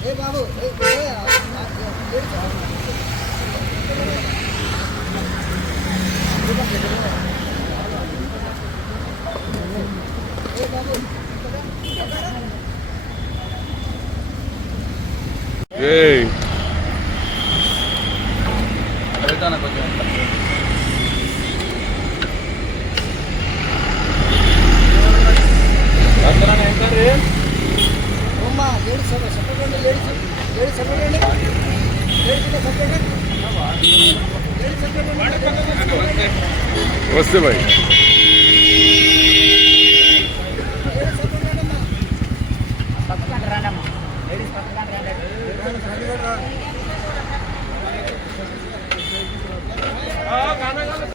ఏ బాబు ఏ, ఏ, ladies separate ladies ladies separate ladies separate ladies separate వస్తే భాయ్ లేడీస్ పక్కన రండి లేడీస్ పక్కన రండి.